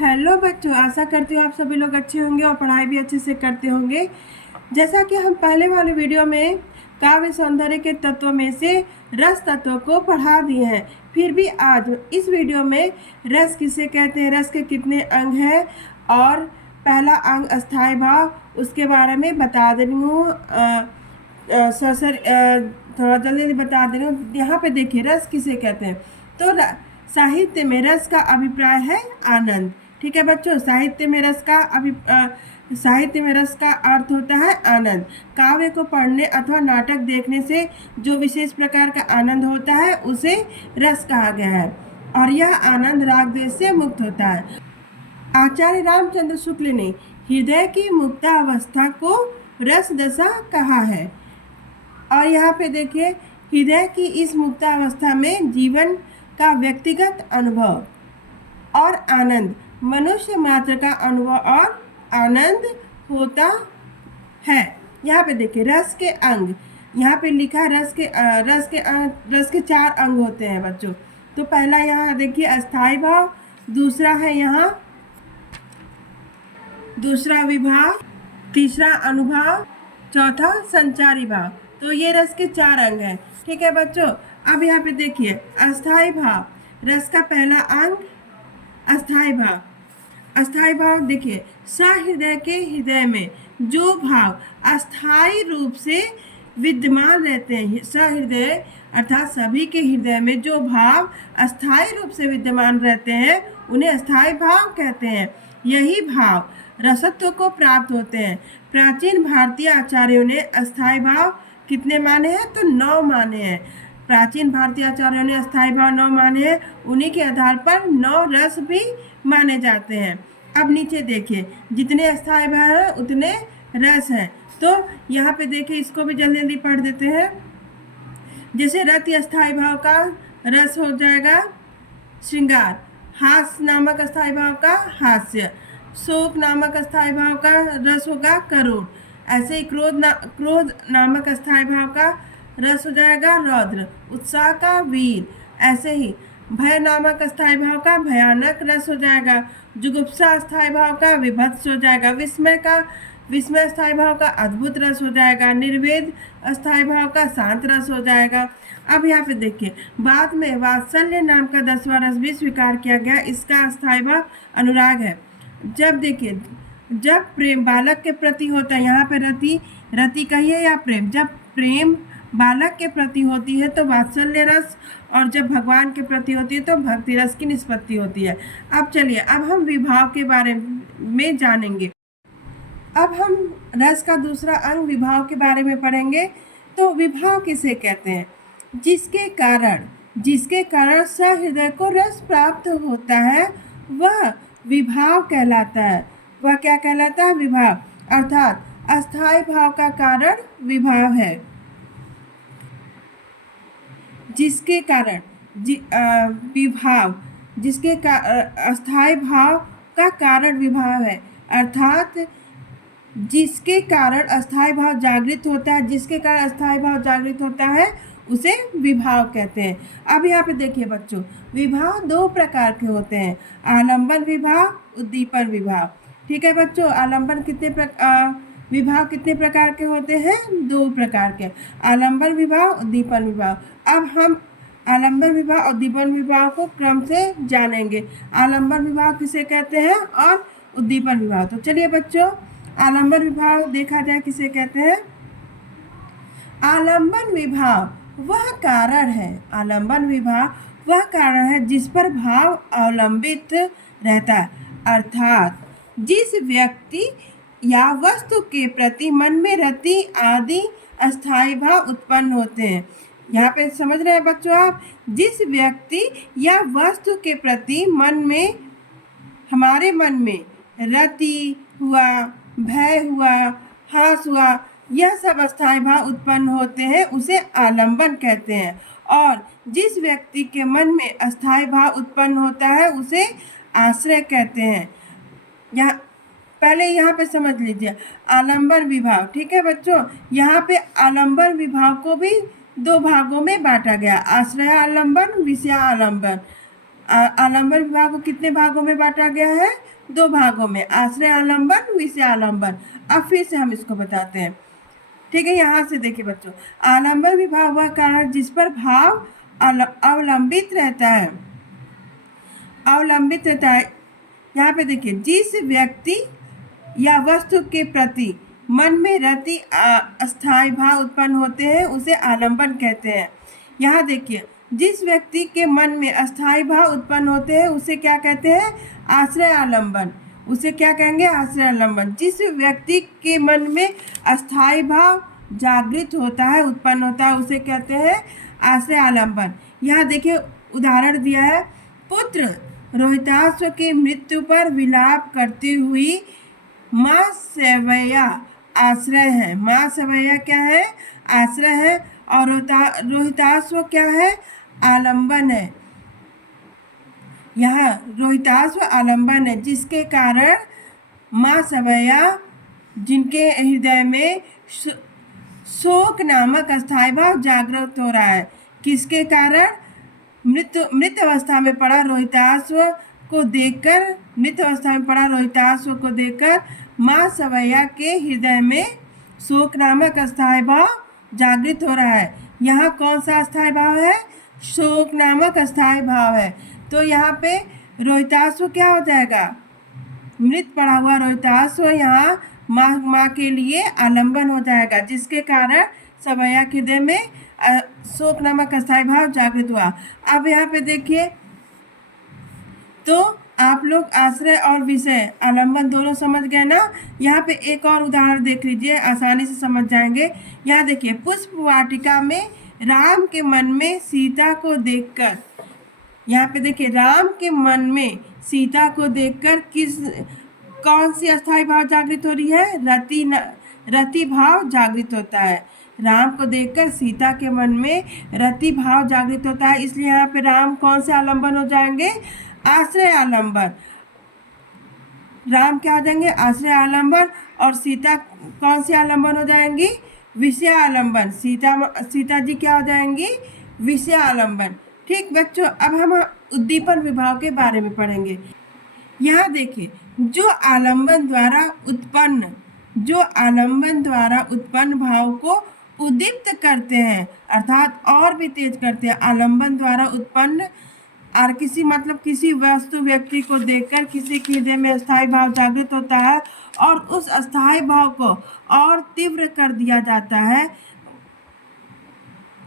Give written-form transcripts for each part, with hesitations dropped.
Hello बच्चों, आशा करती हूँ आप सभी लोग अच्छे होंगे और पढ़ाई भी अच्छे से करते होंगे। जैसा कि हम पहले वाले वीडियो में काव्य सौंदर्य के तत्वों में से रस तत्व को पढ़ा दिए हैं, फिर भी आज इस वीडियो में रस किसे कहते हैं, रस के कितने अंग हैं और पहला अंग अस्थाई भाव, उसके बारे में बता दे रही हूँ। थोड़ा जल्दी बता दे रही हूँ। यहाँ पे देखिए रस किसे कहते हैं। तो साहित्य में रस का अभिप्राय है आनंद। ठीक है बच्चों, साहित्य में रस का अर्थ होता है आनंद। काव्य को पढ़ने अथवा नाटक देखने से जो विशेष प्रकार का आनंद होता है उसे रस कहा गया है, और यह आनंद राग द्वेष से मुक्त होता है। आचार्य रामचंद्र शुक्ल ने हृदय की मुक्तावस्था को रस दशा कहा है। और यहाँ पे देखिए, हृदय की इस मुक्तावस्था में जीवन का व्यक्तिगत अनुभव और आनंद, मनुष्य मात्र का अनुभव और आनंद होता है। यहाँ पे देखिए रस के अंग, यहाँ पे लिखा रस के 4 अंग होते हैं बच्चों। तो पहला यहाँ देखिए अस्थाई भाव, दूसरा है यहाँ दूसरा विभाव, तीसरा अनुभाव, चौथा संचारी भाव। तो ये रस के 4 अंग हैं। ठीक है बच्चों, अब यहाँ पे देखिए अस्थाई भाव, रस का पहला अंग अस्थाई भाव। अस्थाई भाव देखिए, सहृदय के हृदय में जो भाव अस्थाई रूप से विद्यमान रहते हैं, सहृदय अर्थात सभी के हृदय में जो भाव अस्थाई रूप से विद्यमान रहते हैं उन्हें अस्थाई भाव कहते हैं। यही भाव रसत्व को प्राप्त होते हैं। प्राचीन भारतीय आचार्यों ने अस्थाई भाव कितने माने हैं? तो 9 माने हैं। प्राचीन भारतीय आचार्यों ने अस्थाई भाव 9 माने हैं। उन्हीं के आधार पर 9 रस भी माने जाते हैं। अब नीचे देखिए, जितने अस्थाई भाव हैं उतने रस हैं। तो यहाँ पे देखिए, इसको भी जल्दी जल्दी पढ़ देते हैं। जैसे रति अस्थाई भाव का रस हो जाएगा श्रृंगार, हास्य नामक अस्थाई भाव का हास्य, शोक नामक अस्थाई भाव का रस होगा करुण, ऐसे ही क्रोध नामक अस्थाई भाव का रस हो जाएगा रौद्र, उत्साह का वीर, ऐसे ही भय नामक अस्थाई भाव का भयानक रस हो जाएगा, जुगुप्सा अस्थाई भाव का विभत्स हो जाएगा, विस्मय अस्थाई भाव का अद्भुत रस हो जाएगा, निर्वेद अस्थाई भाव का शांत रस हो जाएगा। अब यहाँ पे देखिए, बाद में वात्सल्य नाम का 10वां रस भी स्वीकार किया गया। इसका अस्थाई भाव अनुराग है। जब देखिए, जब प्रेम बालक के प्रति होता है, यहाँ पे रति कहिए या प्रेम, जब प्रेम बालक के प्रति होती है तो वात्सल्य रस, और जब भगवान के प्रति होती है तो भक्ति रस की निष्पत्ति होती है। अब चलिए, अब हम विभाव के बारे में जानेंगे। अब हम रस का दूसरा अंग विभाव के बारे में पढ़ेंगे। तो विभाव किसे कहते हैं? जिसके कारण सहृदय को रस प्राप्त होता है वह विभाव कहलाता है। वह क्या कहलाता है? विभाव, अर्थात अस्थाई भाव का कारण विभाव है। जिसके कारण अस्थाई भाव का कारण विभाव है, अर्थात जिसके कारण अस्थाई भाव जागृत होता है उसे विभाव कहते हैं। अब यहाँ पे देखिए बच्चों, विभाव 2 प्रकार के होते हैं, आलंबन विभाव, उद्दीपन विभाव। ठीक है बच्चों, विभाव कितने प्रकार के होते हैं? 2 प्रकार के, आलंबन विभाव, उद्दीपन विभाव। अब हम आलंबन विभाव और उद्दीपन विभाव को क्रम से जानेंगे। आलंबन विभाव किसे कहते हैं और उद्दीपन विभाव। तो चलिए बच्चों, आलंबन विभाव देखा जाए किसे कहते हैं। आलंबन विभाव वह कारण है जिस पर भाव अवलंबित रहता है, अर्थात जिस व्यक्ति या वस्तु के प्रति मन में रति आदि अस्थाई भाव उत्पन्न होते हैं। यहाँ पे समझ रहे हैं बच्चों आप? जिस व्यक्ति या वस्तु के प्रति हमारे मन में रति हुआ, भय हुआ, हास हुआ, यह सब अस्थाई भाव उत्पन्न होते हैं उसे आलंबन कहते हैं। और जिस व्यक्ति के मन में अस्थाई भाव उत्पन्न होता है उसे आश्रय कहते हैं। यहाँ पे समझ लीजिए आलंबन विभाव। ठीक है बच्चों, यहाँ पे आलंबन विभाव को भी 2 भागों में बांटा गया, आश्रय आलंबन, विषय आलंबन। आलंबन विभाग को कितने भागों में बांटा गया है? 2 भागों में, आश्रय आलंबन, विषय आलंबन। अब फिर से हम इसको बताते हैं, ठीक है। यहाँ से देखिए बच्चों, आलंबन विभाग वह कारण जिस पर भाव अवलंबित रहता है, अवलंबित रहता है। यहाँ पे देखिए, जिस व्यक्ति या वस्तु के प्रति मन में रति अस्थायी भाव उत्पन्न होते हैं उसे आलंबन कहते हैं। यहाँ देखिए, जिस व्यक्ति के मन में अस्थायी भाव उत्पन्न होते हैं उसे क्या कहते हैं? आश्रय आलंबन। उसे क्या कहेंगे? आश्रय आलंबन। जिस व्यक्ति के मन में अस्थायी भाव जागृत होता है, उत्पन्न होता है, उसे कहते हैं आश्रय आलंबन। यहाँ देखिए उदाहरण दिया है, पुत्र रोहिताश्व की मृत्यु पर विलाप करती हुई माँ सवैया आश्रय है। माँ सवैया क्या है? आश्रय है। और रोहिताश्व क्या है? आलंबन है। यहाँ रोहिताश्व आलंबन है, जिसके कारण माँ सवैया, जिनके हृदय में शोक नामक अस्थायी भाव जागृत हो रहा है, किसके कारण? मृत अवस्था में पड़ा रोहिताश्व को देखकर, मृत अवस्था में पड़ा रोहिताश्व को देखकर माँ सवैया के हृदय में शोक नामक अस्थायी भाव जागृत हो रहा है। यहाँ कौन सा अस्थायी भाव है? शोक नामक अस्थायी भाव है। तो यहाँ पे रोहिताश्व क्या हो जाएगा? मृत पड़ा हुआ रोहिताश्व यहाँ माँ के लिए आलंबन हो जाएगा, जिसके कारण सवैया के हृदय में शोक नामक अस्थायी भाव जागृत हुआ। अब यहाँ पे देखिए, तो आप लोग आश्रय और विषय आलंबन दोनों समझ गए ना। यहाँ पे एक और उदाहरण देख लीजिए, आसानी से समझ जाएंगे। यहाँ देखिए, पुष्प वाटिका में राम के मन में सीता को देखकर, यहाँ पे देखिए, राम के मन में सीता को देखकर कौन सी अस्थायी भाव जागृत हो रही है? रति भाव जागृत होता है। राम को देखकर सीता के मन में रति भाव जागृत होता है, इसलिए यहाँ पे राम कौन से आलंबन हो जाएंगे? आश्रय आलंबन। राम क्या हो जाएंगे? आश्रय आलंबन। और सीता कौन सी आलंबन हो जाएंगी? विषय आलंबन। सीता जी क्या हो जाएंगी? विषय आलंबन। ठीक बच्चों, अब हम उद्दीपन विभाव के बारे में पढ़ेंगे। यहाँ देखिए, जो आलंबन द्वारा उत्पन्न भाव को उद्दीप्त करते हैं, अर्थात और भी तेज करते हैं। आलंबन द्वारा उत्पन्न और किसी वस्तु व्यक्ति को देखकर किसी के हृदय में अस्थायी भाव जागृत होता है और उस अस्थायी भाव को और तीव्र कर दिया जाता है।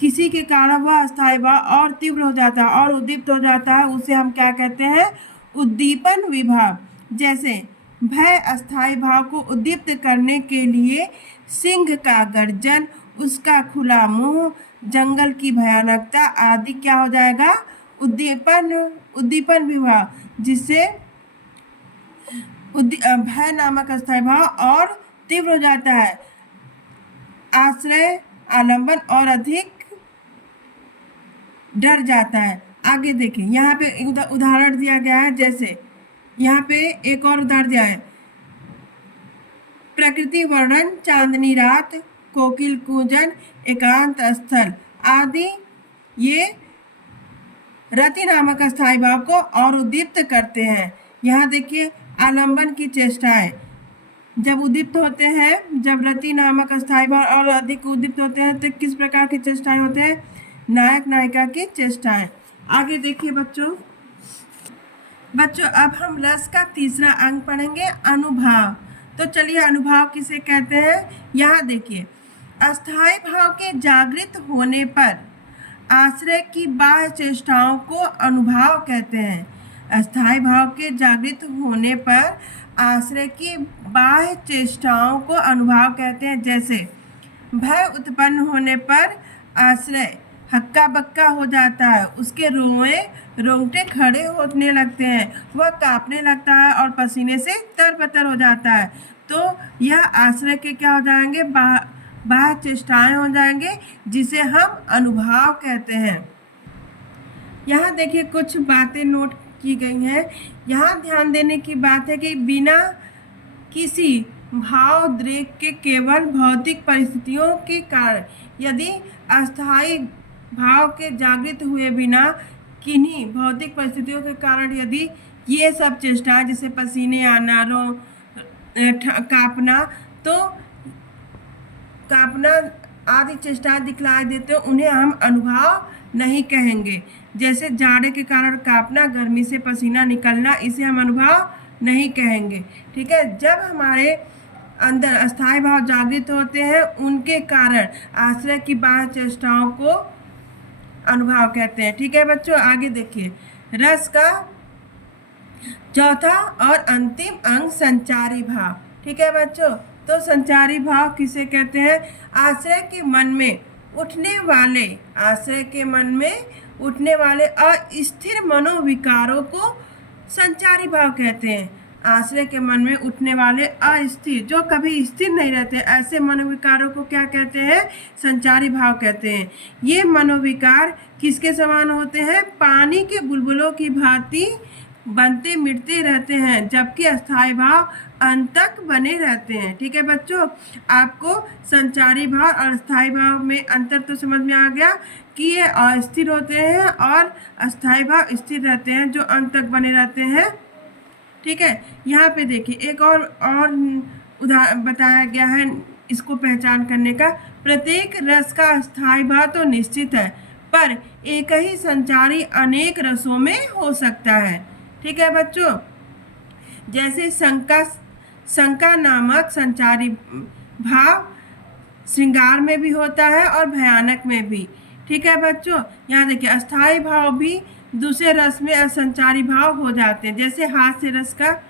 किसी के कारण वह अस्थायी भाव और तीव्र हो जाता है और उद्दीप्त हो जाता है, उसे हम क्या कहते हैं? उद्दीपन विभाव। जैसे भय अस्थायी भाव को उद्दीप्त करने के लिए सिंह का गर्जन, उसका खुला मुंह, जंगल की भयानकता आदि क्या हो जाएगा? उद्दीपन विभाव, जिससे भय नामक अस्थायी भाव और तीव्र हो जाता है। आश्रय आलंबन और अधिक डर जाता है। आगे देखिए, यहाँ पे उदाहरण दिया गया है। जैसे यहाँ पे एक और उदाहरण दिया है, प्रकृति वर्णन, चांदनी रात, कोकिल कूजन, एकांत स्थल आदि ये रति नामक अस्थायी भाव को और उद्दीप्त करते हैं। यहाँ देखिए, आलंबन की चेष्टाएं जब उद्दीप्त होते हैं, जब रति नामक अस्थायी भाव और अधिक उद्दीप्त होते हैं तो किस प्रकार की चेष्टाएं होते हैं? नायक नायिका की चेष्टाएं। आगे देखिए बच्चों, अब हम रस का तीसरा अंग पढ़ेंगे, अनुभाव। तो चलिए, अनुभाव किसे कहते हैं? यहाँ देखिए, अस्थायी भाव के जागृत होने पर आश्रय की बाह्य चेष्टाओं को अनुभाव कहते हैं। अस्थायी भाव के जागृत होने पर आश्रय की बाह्य चेष्टाओं को अनुभाव कहते हैं। जैसे भय उत्पन्न होने पर आश्रय हक्का बक्का हो जाता है, उसके रोंगटे खड़े होने लगते हैं, वह कांपने लगता है और पसीने से तरबतर हो जाता है। तो यह आश्रय के क्या हो जाएंगे? बाह्य चेष्टाएं हो जाएंगे, जिसे हम अनुभाव कहते हैं। यहाँ देखिए, कुछ बातें नोट की गई हैं। यहाँ ध्यान देने की बात है कि बिना किसी भावोद्रेक के केवल भौतिक परिस्थितियों के कारण यदि अस्थायी भाव के जागृत हुए बिना किन्हीं भौतिक परिस्थितियों के कारण यदि ये सब चेष्टा जैसे पसीने आना, कांपना, तो कांपना आदि चेष्टा दिखलाई देते हैं, उन्हें हम अनुभव नहीं कहेंगे। जैसे जाड़े के कारण कांपना, गर्मी से पसीना निकलना, इसे हम अनुभव नहीं कहेंगे। ठीक है, जब हमारे अंदर अस्थायी भाव जागृत होते हैं उनके कारण आश्रय की बाह्य चेष्टाओं को अनुभव कहते हैं। ठीक है बच्चों, आगे देखिए। रस का चौथा और अंतिम अंग संचारी भाव। ठीक है बच्चों, तो संचारी भाव किसे कहते हैं? आश्रय के मन में उठने वाले अस्थिर मनोविकारों को संचारी भाव कहते हैं। आश्रय के मन में उठने वाले अस्थिर, जो कभी स्थिर नहीं रहते, ऐसे मनोविकारों को क्या कहते हैं? संचारी भाव कहते हैं। ये मनोविकार किसके समान होते हैं? पानी के बुलबुलों की भांति बनते मिटते रहते हैं, जबकि अस्थायी भाव अंत तक बने रहते हैं। ठीक है बच्चों, आपको संचारी भाव और अस्थायी भाव में अंतर तो समझ में आ गया कि ये अस्थिर होते हैं और अस्थायी भाव स्थिर रहते हैं, जो अंत तक बने रहते हैं। ठीक है, यहाँ पे देखिए एक और उदाहरण बताया गया है इसको पहचान करने का। प्रत्येक रस का अस्थायी भाव तो निश्चित है, पर एक ही संचारी अनेक रसों में हो सकता है। ठीक है बच्चों, जैसे शंका नामक संचारी भाव श्रृंगार में भी होता है और भयानक में भी। ठीक है बच्चों, यहाँ देखिए अस्थायी भाव भी दूसरे रस में असंचारी भाव हो जाते हैं, जैसे हास्य रस का।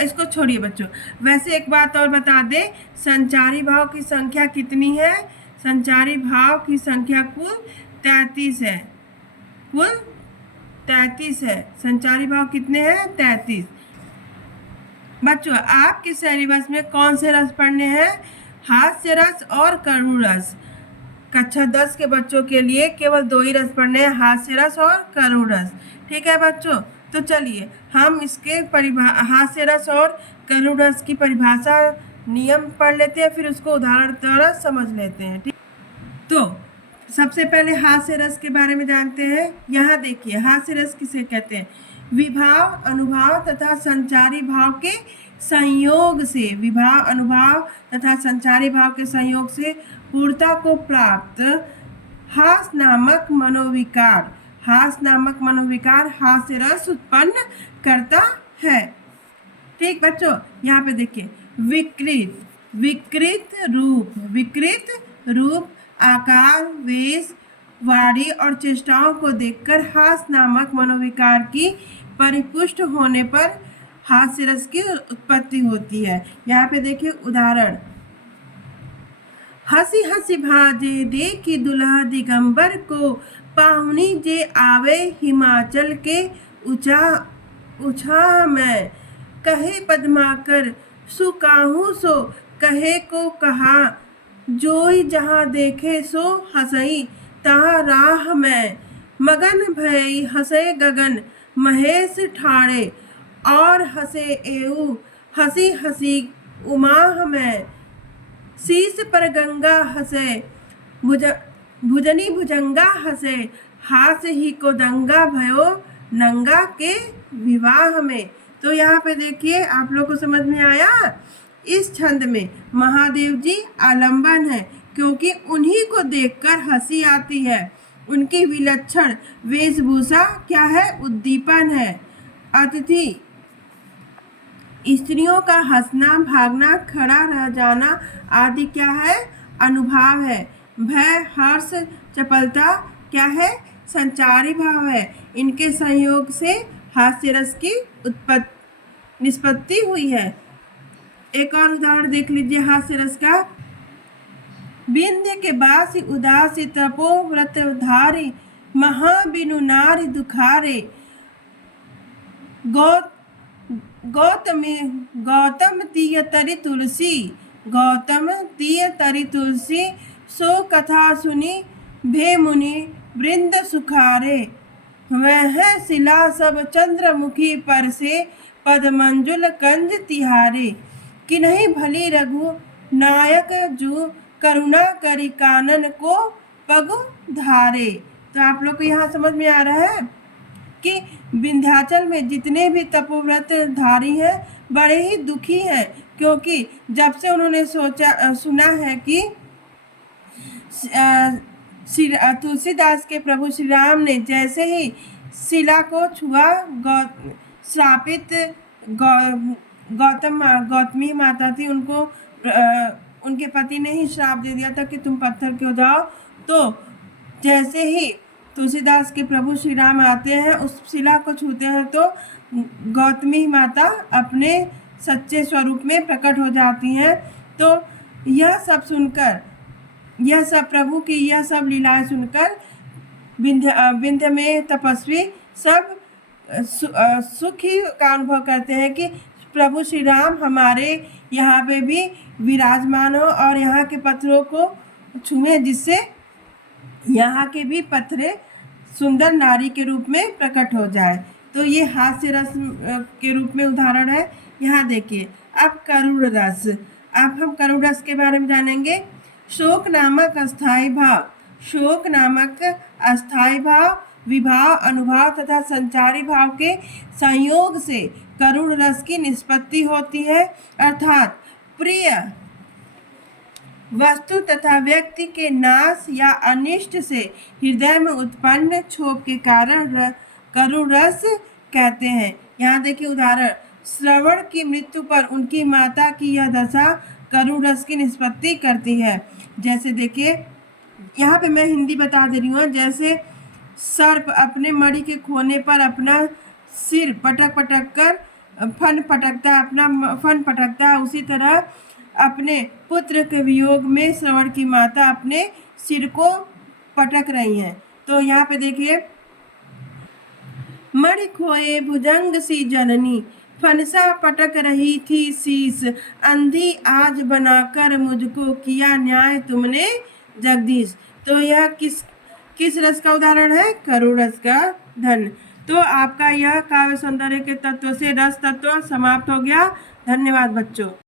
इसको छोड़िए बच्चों, वैसे एक बात और बता दें, संचारी भाव की संख्या कितनी है? संचारी भाव की संख्या कुल 33 है। कुल 33 है। संचारी भाव कितने हैं? 33। बच्चों, आपके सिलेबस में कौन से रस पढ़ने हैं? हास्य रस और करुण रस। कक्षा 10 के बच्चों के लिए केवल 2 ही रस पढ़ने हैं, हास्य रस और करुण रस। ठीक है बच्चों, तो चलिए हम इसके हास्य रस और करुण रस की परिभाषा नियम पढ़ लेते हैं, फिर उसको उदाहरण द्वारा समझ लेते हैं। ठीक, तो सबसे पहले हास्य रस के बारे में जानते हैं। यहाँ देखिए हास्य रस किसे कहते हैं? विभाव, अनुभाव तथा संचारी भाव के संयोग से, विभाव, अनुभाव तथा संचारी भाव के संयोग से पूर्णता को प्राप्त हास नामक मनोविकार हास्य रस उत्पन्न करता है। ठीक बच्चों, यहाँ पे देखिए विकृत रूप, आकार, वेश, वाणी और चेष्टाओं को देखकर हास नामक मनोविकार की परिपुष्ट होने पर हास्य रस की उत्पत्ति होती है। यहाँ पे देखिए उदाहरण। हंसी हंसी भाजे देखी दुल्हा दिगंबर को, पाहुनी जे आवे हिमाचल के उछा में, कहे पद्माकर सुकाहू सो, कहे को कहा, जोई जहाँ देखे सो हंसई तहाँ राह में, मगन भई हंसे गगन महेश ठाड़े, और हंसे एऊ हंसी हंसी उमाह में, शीश पर गंगा हंसे भुजनी भुजंगा हंसे, हास ही को दंगा भयो नंगा के विवाह में। तो यहाँ पे देखिए आप लोग को समझ में आया? इस छंद में महादेव जी आलंबन है, क्योंकि उन्हीं को देखकर हंसी आती है। उनकी विलक्षण वेशभूषा क्या है? उद्दीपन है। अतिथि स्त्रियों का हंसना, भागना, खड़ा रह जाना आदि क्या है? अनुभाव है। भय, हर्ष, चपलता क्या है? संचारी भाव है। इनके संयोग से हास्य रस की निष्पत्ति हुई है। एक और उदाहरण देख लीजिए हास्य रस का। विंध्य के बासी उदासी तपो व्रत धारी, महाबिनु नारी दुखारे, गौतम तीय तरि तुलसी, सो कथा सुनी भे मुनि वृंद सुखारे, वह शिला सब चंद्रमुखी पर से, पद मंजुल कंज तिहारे, कि नहीं भली रघु नायक जू, करुणा करी कानन को पग धारे। तो आप लोग को यहाँ समझ में आ रहा है? कि विंध्याचल में जितने भी तपोव्रत धारी हैं बड़े ही दुखी हैं, क्योंकि जब से उन्होंने सुना है कि तुलसीदास के प्रभु श्री राम ने जैसे ही शिला को छुआ, श्रापित गौतमी माता थी, उनको उनके पति ने ही श्राप दे दिया था कि तुम पत्थर क्यों जाओ। तो जैसे ही तुलसीदास के प्रभु श्री राम आते हैं, उस शिला को छूते हैं, तो गौतमी माता अपने सच्चे स्वरूप में प्रकट हो जाती हैं। तो यह सब सुनकर, यह सब प्रभु की यह सब लीलाएं सुनकर विंध्य में तपस्वी सब सुखी का अनुभव करते हैं कि प्रभु श्री राम हमारे यहाँ पे भी विराजमान हो और यहाँ के पत्थरों को छुएं, जिससे यहाँ के भी पत्थरे सुंदर नारी के रूप में प्रकट हो जाए। तो ये हास्य रस के रूप में उदाहरण है। यहाँ देखिए, अब करुण रस। अब हम करुण रस के बारे में जानेंगे। शोक नामक अस्थाई भाव, शोक नामक अस्थाई भाव, विभाव, अनुभाव तथा संचारी भाव के संयोग से करुण रस की निष्पत्ति होती है, अर्थात प्रिय वस्तु तथा व्यक्ति के नाश या अनिष्ट से हृदय में उत्पन्न क्षोभ के कारण करुण रस कहते हैं। यहाँ देखिए उदाहरण, श्रवण की मृत्यु पर उनकी माता की यह दशा करुण रस की निष्पत्ति करती है। जैसे देखिए, यहाँ पे मैं हिंदी बता दे रही हूँ। जैसे सर्प अपने मणि के खोने पर अपना सिर पटक पटक कर फन पटकता है, उसी तरह अपने पुत्र के वियोग में श्रवण की माता अपने सिर को पटक रही हैं। तो यहाँ पे देखिए, मणि खोए भुजंग सी जननी, फनसा पटक रही थी शीस, अंधी आज बनाकर मुझको किया न्याय तुमने जगदीश। तो यह किस रस का उदाहरण है? करुण रस का। धन। तो आपका यह काव्य सौंदर्य के तत्व से रस तत्व समाप्त हो गया। धन्यवाद बच्चों।